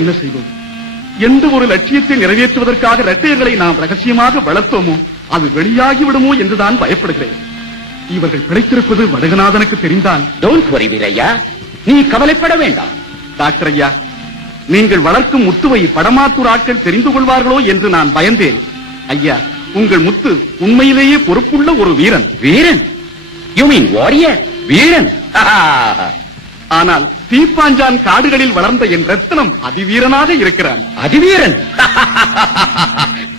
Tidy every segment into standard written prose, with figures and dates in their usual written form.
என்ன செய்வோம்? எந்த ஒரு லட்சியத்தை நிறைவேற்றுவதற்காக இரட்டையர்களை நாம் ரகசியமாக வளர்த்தோமோ அது வெளியாகி விடுமோ என்றுதான் பயப்படுகிறேன். இவர்கள் பிழைத்திருப்பது வடகநாதனுக்கு தெரிந்தால்... டோன்ட் வரி வீரையா, நீ கவலைப்பட வேண்டாம். டாக்டர் ஐயா, நீங்கள் வளர்க்கும் முத்துவை படமாத்தூர் ஆட்கள் தெரிந்து கொள்வார்களோ என்று நான் பயந்தேன். ஐயா, உங்கள் முத்து உண்மையிலேயே பொறுப்புள்ள ஒரு வீரன். வீரன்? You mean warrior? வீரன்? ஆனால் தீப்பாஞ்சான் காடுகளில் வளர்ந்த என் ரத்னம் அதிவீரனாக இருக்கிறான். அதிவீரன்?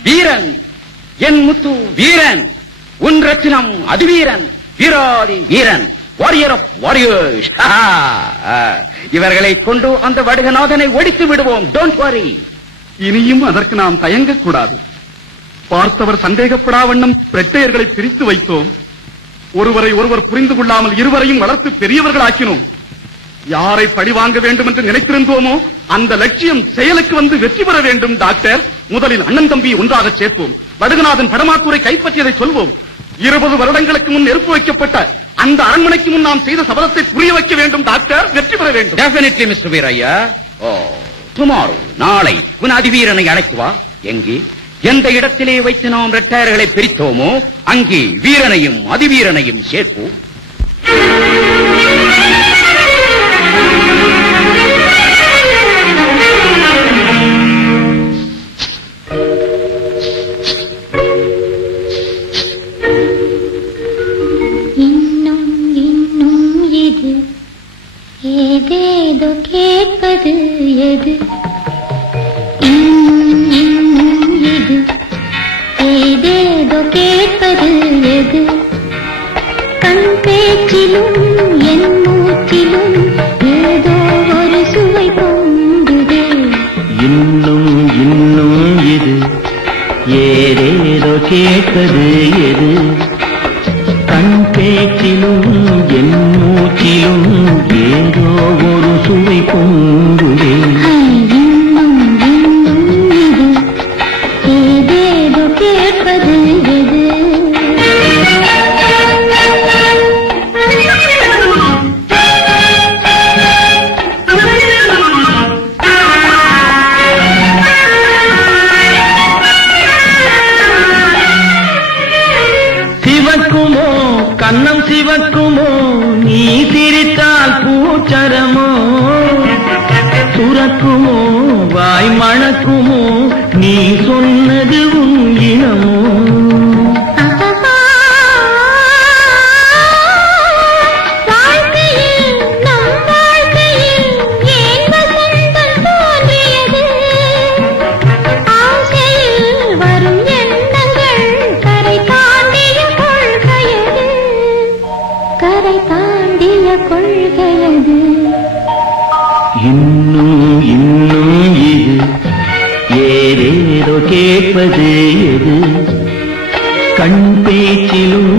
வீரன், என் முத்து வீரன், உன் ரத்தினம் அதிவீரன், வீராதி வீரன், வாரியர் ஆஃப் வாரியர்ஸ். இவர்களை கொண்டு அந்த வடுகநாதனை ஒழித்து விடுவோம். Don't worry. இனியும் அதற்கு நாம் தயங்கக்கூடாது. பார்த்தவர் சந்தேகப்படாவண்ணம் இரட்டையர்களை பிரித்து வைத்தோம். ஒருவரை ஒருவர் புரிந்து கொள்ளாமல் இருவரையும் வளர்த்து பெரியவர்கள் ஆக்கினோம். யாரை பழி வாங்க வேண்டும் என்று நினைத்திருந்தோமோ அந்த லட்சியம் செயலுக்கு வந்து வெற்றி பெற வேண்டும். டாக்டர், முதலில் அண்ணன் தம்பி ஒன்றாக சேர்ப்போம். வடுகநாதன் படமாத்தூரை கைப்பற்றியதை சொல்வோம். 20 வருடங்களுக்கு முன் நெருப்பு வைக்கப்பட்ட அந்த அரண்மனைக்கு முன் நாம் செய்த சபதத்தை புரிய வைக்க வேண்டும். டாக்டர், வெற்றி பெற வேண்டும். Definitely mister Veeraiya. டுமாரோ, நாளை உன் அதிவீரனை அழைத்து வா. எங்கே எந்த இடத்திலே வைத்து நாம் இரட்டையர்களை பிரித்தோமோ அங்கே வீரனையும் அதிவீரனையும் சேர்ப்போம். ஏதேதோ கேட்பது எது? இது ஏதேதோ கேட்பது எது? கண் பேச்சிலும் என் மூச்சிலும் ஏதோ ஒரு சுவை பொங்குதே. இன்னும் இன்னும் இது ஏதேதோ கேட்பது எது? கண் பேச்சிலும் என் மூச்சிலும் ஏதோ ஒரு சுவை பொங்குதே. இன்னும் இன்னும் இது ஏதேதோ கேட்பது எது? சிவக்குமோ கண்ணம் சிவக்குமோ, நீ சிரித்தால் பூச்சரமோ சுரக்குமோ, வாய் மணக்குமோ, நீ சொன்னது உன் இனமோ. இன்னும் இன்னும் இது ஏதேதோ கேட்பது எது? கண் பேச்சிலும்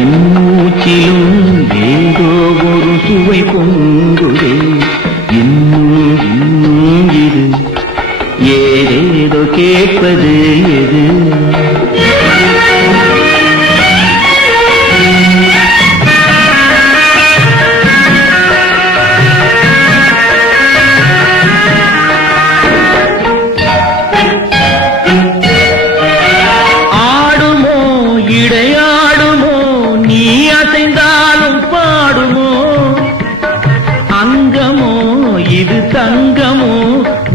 என் மூச்சிலும் ஏதோ ஒரு சுவை பொங்குதே. இன்னும் இன்னும் இது ஏதேதோ கேட்பது எது? தங்கமோ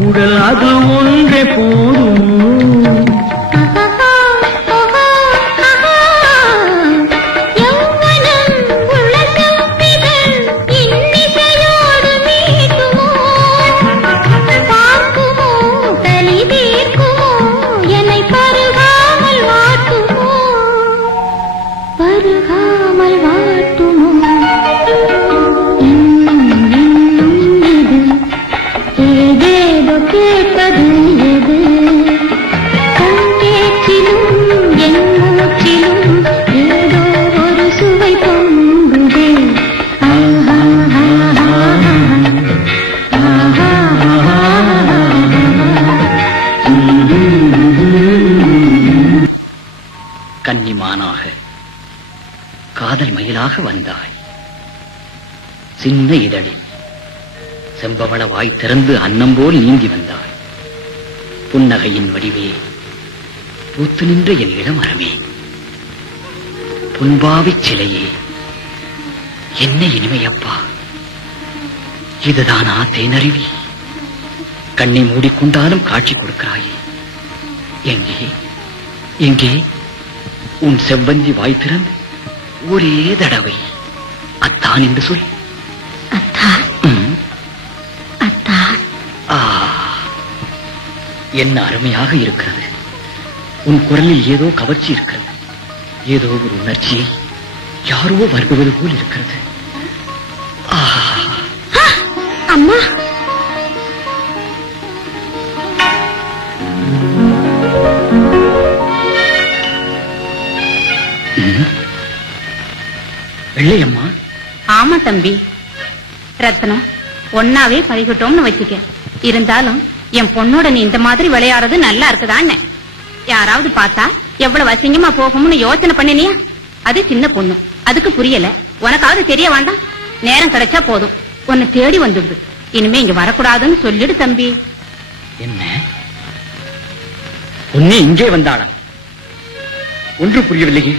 உடல் அது ஒன்றே போதுமோ? கன்னிமானாக காதல் மயிலாக வந்தாய். சின்ன இதழில் செம்பவள வாய் திறந்து அன்னம் போல் நீங்கி வந்தாய். புன்னகையின் வடிவே, பூத்து நின்ற என் இளமரமே, புன்பாவிச் சிலையே, என்ன இனிமையப்பா! இதுதானா தேனருவி? கண்ணை மூடிக்கொண்டாலும் காட்சி கொடுக்கிறாயே. எங்கே எங்கே உன் செவ்வந்தி வாய் திறந்து ஒரே தடவை அத்தான் என்று சொல். அத்தான், அத்தான். என்ன அருமையாக இருக்கிறது. உன் குரலில் ஏதோ கவர்ச்சி இருக்கிறது. ஏதோ ஒரு உணர்ச்சியை யாரோ வருடுவது போல் இருக்கிறது. அம்மா, வெள்ளையம்மா. ஆமா தம்பி, ரத்னம் ஒன்னாவே பழகிட்டோம்னு வச்சுக்க. இருந்தாலும் என் பொண்ணோட நீ இந்த மாதிரி விளையாடுறது நல்லா இருக்குதான்னு யாராவது பார்த்தா எவ்வளவு அசிங்கமா போகும்னு யோசனை பண்ணினியா? அது சின்ன பொண்ணு, அதுக்கு புரியல. உனக்காவது தெரிய வேண்டாம்? நேரம் கிடைச்சா போதும், உன்னை தேடி வந்துடுது. இனிமே இங்க வரக்கூடாதுன்னு சொல்லிடு தம்பி. என்ன, உன்னை இங்கே வந்தாளா? ஒன்று புரியவில்லையே.